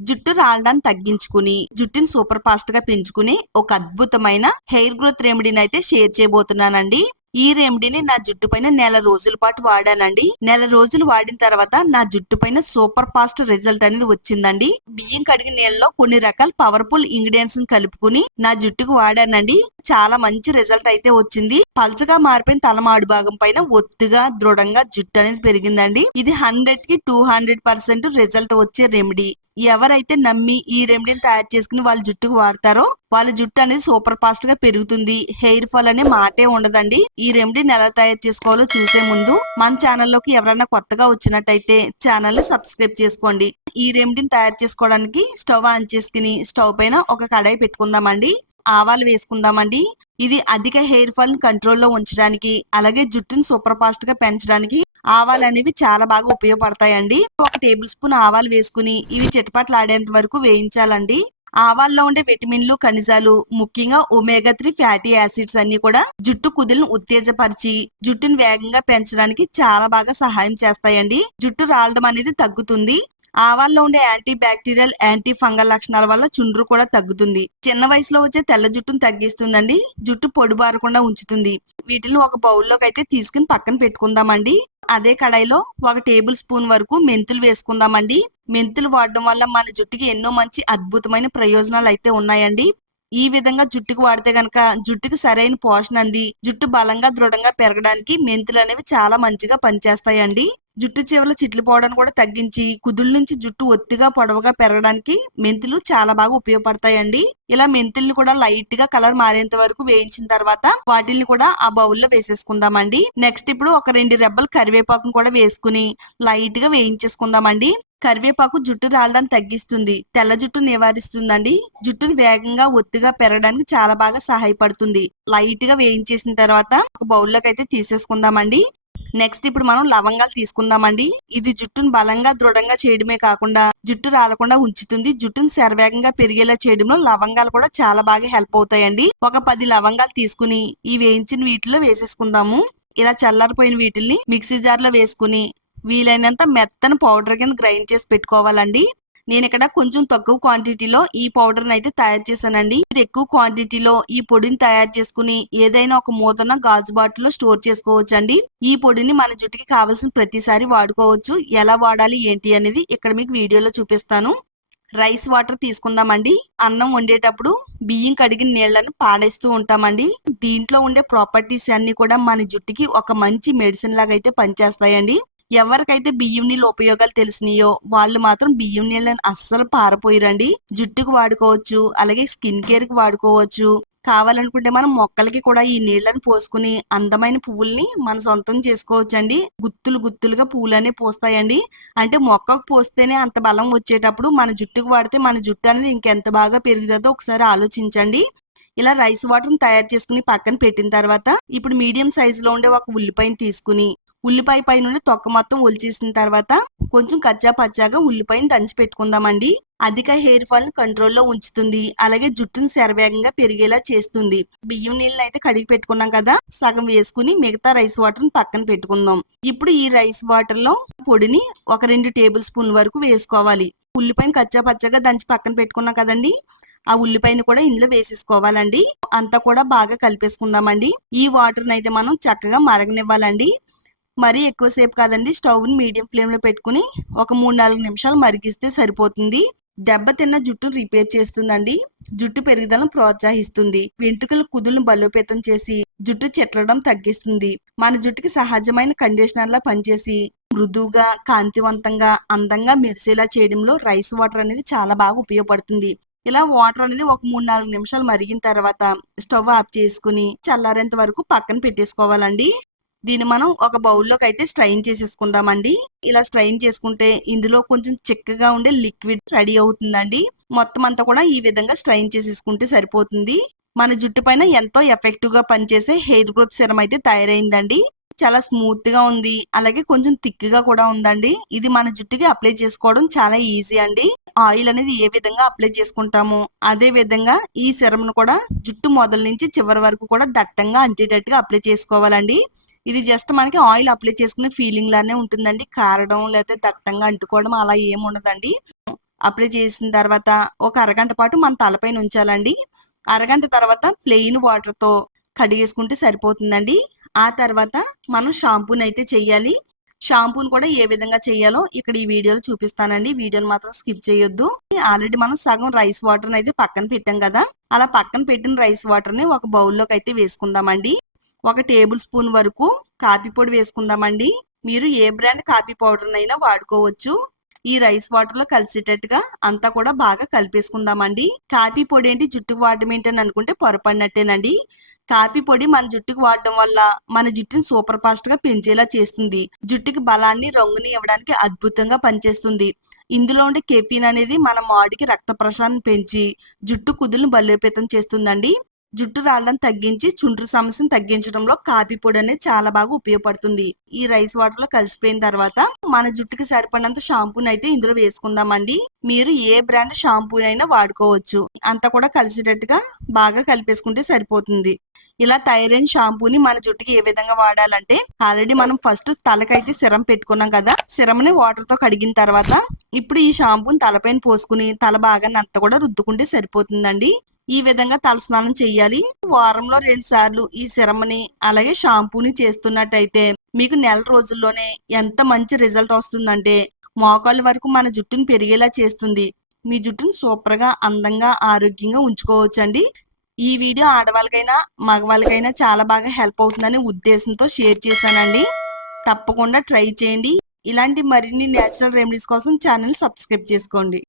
జుట్టు రాలడాన్ని తగ్గించుకుని జుట్టుని సూపర్ ఫాస్ట్ గా పెంచుకుని ఒక అద్భుతమైన హెయిర్ గ్రోత్ రెమెడీని అయితే షేర్ చేయబోతున్నానండి. ఈ రెమెడీని నా జుట్టు పైన నెల రోజుల పాటు వాడానండి. నెల రోజులు వాడిన తర్వాత నా జుట్టు పైన సూపర్ ఫాస్ట్ రిజల్ట్ అనేది వచ్చిందండి. బియ్యం కడిగిన నీళ్ళలో కొన్ని రకాల పవర్ఫుల్ ఇంగ్రీడియంట్స్ కలిపి నా జుట్టుకు వాడానండి. చాలా మంచి రిజల్ట్ అయితే వచ్చింది. పల్చగా మారిపోయిన తలమాడు భాగం పైన ఒత్తుగా దృఢంగా జుట్టు అనేది పెరిగిందండి. ఇది 100కి 200% రిజల్ట్ వచ్చే రెమెడీ. ఎవరైతే నమ్మి ఈ రెమెడీని తయారు చేసుకుని వాళ్ళ జుట్టుకు వాడతారో వాళ్ళ జుట్టు అనేది సూపర్ ఫాస్ట్ గా పెరుగుతుంది. హెయిర్ ఫాల్ అనే మాటే ఉండదండి. ఈ రెమెడీని ఎలా తయారు చేసుకోవాలో చూసే ముందు మన ఛానల్లోకి ఎవరైనా కొత్తగా వచ్చినట్టయితే ఛానల్ ని సబ్స్క్రైబ్ చేసుకోండి. ఈ రెమెడీని తయారు చేసుకోవడానికి స్టవ్ ఆన్ చేసుకుని స్టవ్ పైన ఒక కడాయి పెట్టుకుందామండి. ఆవాలు వేసుకుందామండి. ఇది అధిక హెయిర్ ఫాల్ కంట్రోల్లో ఉంచడానికి అలాగే జుట్టుని సూపర్ ఫాస్ట్ గా పెంచడానికి ఆవాలు అనేవి చాలా బాగా ఉపయోగపడతాయండి. 1 టేబుల్ స్పూన్ ఆవాలు వేసుకుని ఇవి చిటపటలాడేంత వరకు వేయించాలండి. ఆవాల్లో ఉండే విటమిన్లు ఖనిజాలు ముఖ్యంగా ఒమేగా 3 ఫ్యాటీ యాసిడ్స్ అన్ని కూడా జుట్టు కుదులను ఉత్తేజపరిచి జుట్టుని వేగంగా పెంచడానికి చాలా బాగా సహాయం చేస్తాయండి. జుట్టు రాలడం అనేది తగ్గుతుంది. ఆవాల్లో ఉండే యాంటీ బ్యాక్టీరియల్ యాంటీ ఫంగల్ లక్షణాల వల్ల చుండ్రు కూడా తగ్గుతుంది. చిన్న వయసులో వచ్చే తెల్ల జుట్టును తగ్గిస్తుందండి. జుట్టు పొడిబారకుండా ఉంచుతుంది. వీటిని ఒక బౌల్లోకి అయితే తీసుకుని పక్కన పెట్టుకుందామండి. అదే కడాయిలో 1 టేబుల్ స్పూన్ వరకు మెంతులు వేసుకుందామండి. మెంతులు వాడడం వల్ల మన జుట్టుకి ఎన్నో మంచి అద్భుతమైన ప్రయోజనాలు అయితే ఉన్నాయండి. ఈ విధంగా జుట్టుకు వాడితే గనక జుట్టుకి సరైన పోషణ అంది జుట్టు బలంగా దృఢంగా పెరగడానికి మెంతులు అనేవి చాలా మంచిగా పనిచేస్తాయండి. జుట్టు చివరలో చిట్లు పోవడానికి కూడా తగ్గించి కుదుల నుంచి జుట్టు ఒత్తిగా పొడవుగా పెరగడానికి మెంతులు చాలా బాగా ఉపయోగపడతాయండి. ఇలా మెంతుల్ని కూడా లైట్ గా కలర్ మారేంత వరకు వేయించిన తర్వాత వాటిని కూడా ఆ బౌల్లో వేసేసుకుందామండి. నెక్స్ట్ ఇప్పుడు ఒక 2 రెబ్బలు కరివేపాకును కూడా వేసుకుని లైట్ గా వేయించేసుకుందామండి. కరివేపాకు జుట్టు రాలడాన్ని తగ్గిస్తుంది. తెల్ల జుట్టు నివారిస్తుందండి. జుట్టుని వేగంగా ఒత్తుగా పెరగడానికి చాలా బాగా సహాయపడుతుంది. లైట్ గా వేయించేసిన తర్వాత ఒక బౌల్లోకి అయితే తీసేసుకుందామండి. నెక్స్ట్ ఇప్పుడు మనం లవంగాలు తీసుకుందామండి. ఇది జుట్టును బలంగా దృఢంగా చేయడమే కాకుండా జుట్టు రాలకుండా ఉంచుతుంది. జుట్టును శరవేగంగా పెరిగేలా చేయడంలో లవంగాలు కూడా చాలా బాగా హెల్ప్ అవుతాయండి. ఒక 10 లవంగాలు తీసుకుని ఈ వేయించిన వీటిలో వేసేసుకుందాము. ఇలా చల్లారిపోయిన వీటిల్ని మిక్సీ జార్లో వేసుకుని వీలైనంత మెత్తని పౌడర్ కింద గ్రైండ్ చేసి పెట్టుకోవాలండి. నేను ఇక్కడ కొంచెం తక్కువ క్వాంటిటీలో ఈ పౌడర్ అయితే తయారు చేశానండి. మీరు ఎక్కువ క్వాంటిటీలో ఈ పొడిని తయారు చేసుకుని ఏదైనా ఒక మూతన గాజు బాటిల్లో స్టోర్ చేసుకోవచ్చు అండి. ఈ పొడిని మన జుట్టుకి కావాల్సిన ప్రతిసారి వాడుకోవచ్చు. ఎలా వాడాలి ఏంటి అనేది ఇక్కడ మీకు వీడియోలో చూపిస్తాను. రైస్ వాటర్ తీసుకుందామండి. అన్నం వండేటప్పుడు బియ్యం కడిగిన నీళ్లను పాడేస్తూ ఉంటామండి. దీంట్లో ఉండే ప్రాపర్టీస్ అన్ని కూడా మన జుట్టుకి ఒక మంచి మెడిసిన్ లాగా అయితే పనిచేస్తాయండి. ఎవరికైతే బియ్యం నీళ్ళు ఉపయోగాలు తెలిసినాయో వాళ్ళు మాత్రం బియ్యం నీళ్ళని అస్సలు పారపోయిరండి. జుట్టుకు వాడుకోవచ్చు, అలాగే స్కిన్ కేర్ కి వాడుకోవచ్చు. కావాలనుకుంటే మనం మొక్కలకి కూడా ఈ నీళ్లను పోసుకుని అందమైన పువ్వుల్ని మన సొంతం చేసుకోవచ్చండి. గుత్తులు గుత్తులుగా పువ్వులు అనేవి పోస్తాయండి. అంటే మొక్కకు పోస్తేనే అంత బలం వచ్చేటప్పుడు మన జుట్టుకు వాడితే మన జుట్టు అనేది ఇంకెంత బాగా పెరుగుతుందో ఒకసారి ఆలోచించండి. ఇలా రైస్ వాటర్ని తయారు చేసుకుని పక్కన పెట్టిన తర్వాత ఇప్పుడు మీడియం సైజ్ లో ఉండే ఒక ఉల్లిపాయని తీసుకుని ఉల్లిపాయ పై నుండి తొక్క మొత్తం ఒలిచేసిన తర్వాత కొంచెం కచ్చా పచ్చాగా ఉల్లిపాయని దంచి పెట్టుకుందామండి. అధిక హెయిర్ ఫాల్ ని కంట్రోల్లో ఉంచుతుంది. అలాగే జుట్టును శరవేగంగా పెరిగేలా చేస్తుంది. బియ్యం నీళ్ళని అయితే కడిగి పెట్టుకున్నాం కదా, సగం వేసుకుని మిగతా రైస్ వాటర్ ని పక్కన పెట్టుకుందాం. ఇప్పుడు ఈ రైస్ వాటర్ లో పొడిని ఒక 2 టేబుల్ స్పూన్ వరకు వేసుకోవాలి. ఉల్లిపాయని కచ్చా పచ్చగా దంచి పక్కన పెట్టుకున్నాం కదండి, ఆ ఉల్లిపాయని కూడా ఇందులో వేసేసుకోవాలండి. అంతా కూడా బాగా కలిపేసుకుందామండి. ఈ వాటర్ అయితే మనం చక్కగా మరగనివ్వాలండి. మరీ ఎక్కువసేపు కాదండి. స్టవ్ ని మీడియం ఫ్లేమ్ లో పెట్టుకుని ఒక 3-4 నిమిషాలు మరిగిస్తే సరిపోతుంది. దెబ్బతిన్న జుట్టును రిపేర్ చేస్తుందండి. జుట్టు పెరుగుదలను ప్రోత్సహిస్తుంది. వెంట్రుకల కుదులను బలోపేతం చేసి జుట్టు చెట్లడం తగ్గిస్తుంది. మన జుట్టుకి సహజమైన కండిషనర్ లా పనిచేసి మృదువుగా కాంతివంతంగా అందంగా మెరిసేలా చేయడంలో రైస్ వాటర్ అనేది చాలా బాగా ఉపయోగపడుతుంది. ఇలా వాటర్ అనేది ఒక 3-4 నిమిషాలు మరిగిన తర్వాత స్టవ్ ఆఫ్ చేసుకుని చల్లారేంత వరకు పక్కన పెట్టేసుకోవాలండి. దీన్ని మనం ఒక బౌల్లోకి అయితే స్ట్రైన్ చేసేసుకుందామండి. ఇలా స్ట్రైన్ చేసుకుంటే ఇందులో కొంచెం చిక్కగా ఉండే లిక్విడ్ రెడీ అవుతుందండి. మొత్తం అంతా కూడా ఈ విధంగా స్ట్రైన్ చేసేసుకుంటే సరిపోతుంది. మన జుట్టు పైన ఎంతో ఎఫెక్టివ్ గా పనిచేసే హెయిర్ గ్రోత్ సిరం అయితే తయారైందండి. చాలా స్మూత్ గా ఉంది, అలాగే కొంచెం థిక్ గా కూడా ఉందండి. ఇది మన జుట్టుకి అప్లై చేసుకోవడం చాలా ఈజీ అండి. ఆయిల్ అనేది ఏ విధంగా అప్లై చేసుకుంటామో అదే విధంగా ఈ సిరం ను కూడా జుట్టు మొదల నుంచి చివరి వరకు కూడా దట్టంగా అంటేటట్టుగా అప్లై చేసుకోవాలండి. ఇది జస్ట్ మనకి ఆయిల్ అప్లై చేసుకునే ఫీలింగ్ లానే ఉంటుందండి. కారడం లేకపోతే దట్టంగా అంటుకోవడం అలా ఏమి ఉండదండి. అప్లై చేసిన తర్వాత ఒక అరగంట పాటు మన తలపైన ఉంచాలండి. అరగంట తర్వాత ప్లెయిన్ వాటర్తో కడిగేసుకుంటే సరిపోతుందండి. ఆ తర్వాత మనం షాంపూని అయితే చెయ్యాలి. షాంపూని కూడా ఏ విధంగా చేయాలో ఇక్కడ ఈ వీడియోలో చూపిస్తానండి. వీడియోని మాత్రం స్కిప్ చేయొద్దు. ఆల్రెడీ మనం సగం రైస్ వాటర్ని అయితే పక్కన పెట్టాం కదా, అలా పక్కన పెట్టిన రైస్ వాటర్ని ఒక బౌల్లోకి అయితే వేసుకుందామండి. 1 టేబుల్ స్పూన్ వరకు కాఫీ పొడి వేసుకుందామండి. మీరు ఏ బ్రాండ్ కాఫీ పౌడర్నైనా వాడుకోవచ్చు. ఈ రైస్ వాటర్ లో కలిసేటట్టుగా అంతా కూడా బాగా కలిపేసుకుందామండి. కాఫీ పొడి ఏంటి జుట్టుకు వాడడం ఏంటని అనుకుంటే పొరపడినట్టేనండి. కాఫీ పొడి మన జుట్టుకు వాడడం వల్ల మన జుట్టుని సూపర్ ఫాస్ట్ గా పెంచేలా చేస్తుంది. జుట్టుకి బలాన్ని రంగుని ఇవ్వడానికి అద్భుతంగా పనిచేస్తుంది. ఇందులో ఉండే కెఫీన్ అనేది మన బాడీకి రక్త ప్రసరణ పెంచి జుట్టు కుదులను బలోపేతం చేస్తుందండి. జుట్టు రాళ్ళను తగ్గించి చుండ్రు సమస్యను తగ్గించడంలో కాఫీ పొడి అనేది చాలా బాగా ఉపయోగపడుతుంది. ఈ రైస్ వాటర్ లో కలిసిపోయిన తర్వాత మన జుట్టుకి సరిపడినంత షాంపూని అయితే ఇందులో వేసుకుందామండి. మీరు ఏ బ్రాండ్ షాంపూనైనా వాడుకోవచ్చు. అంతా కూడా కలిసేటట్టుగా బాగా కలిపేసుకుంటే సరిపోతుంది. ఇలా తయారైన షాంపూని మన జుట్టుకి ఏ విధంగా వాడాలంటే, ఆల్రెడీ మనం ఫస్ట్ తలకైతే సిరం పెట్టుకున్నాం కదా, సిరంని వాటర్ తో కడిగిన తర్వాత ఇప్పుడు ఈ షాంపూని తలపైన పోసుకుని తల బాగా అంతా కూడా రుద్దుకుంటే సరిపోతుందండి. ఈ విధంగా తలస్నానం చెయ్యాలి. వారంలో 2 సార్లు ఈ సిరమ్ని అలాగే షాంపూని చేస్తున్నట్టయితే మీకు నెల రోజుల్లోనే ఎంత మంచి రిజల్ట్ వస్తుందంటే, మోకాళ్ళ వరకు మన జుట్టుని పెరిగేలా చేస్తుంది. మీ జుట్టును సూపర్ గా అందంగా ఆరోగ్యంగా ఉంచుకోవచ్చండి. ఈ వీడియో ఆడవాళ్ళకైనా మగవాళ్ళకైనా చాలా బాగా హెల్ప్ అవుతుందనే ఉద్దేశంతో షేర్ చేశానండి. తప్పకుండా ట్రై చేయండి. ఇలాంటి మరిన్ని నేచురల్ రెమెడీస్ కోసం ఛానల్ సబ్స్క్రైబ్ చేసుకోండి.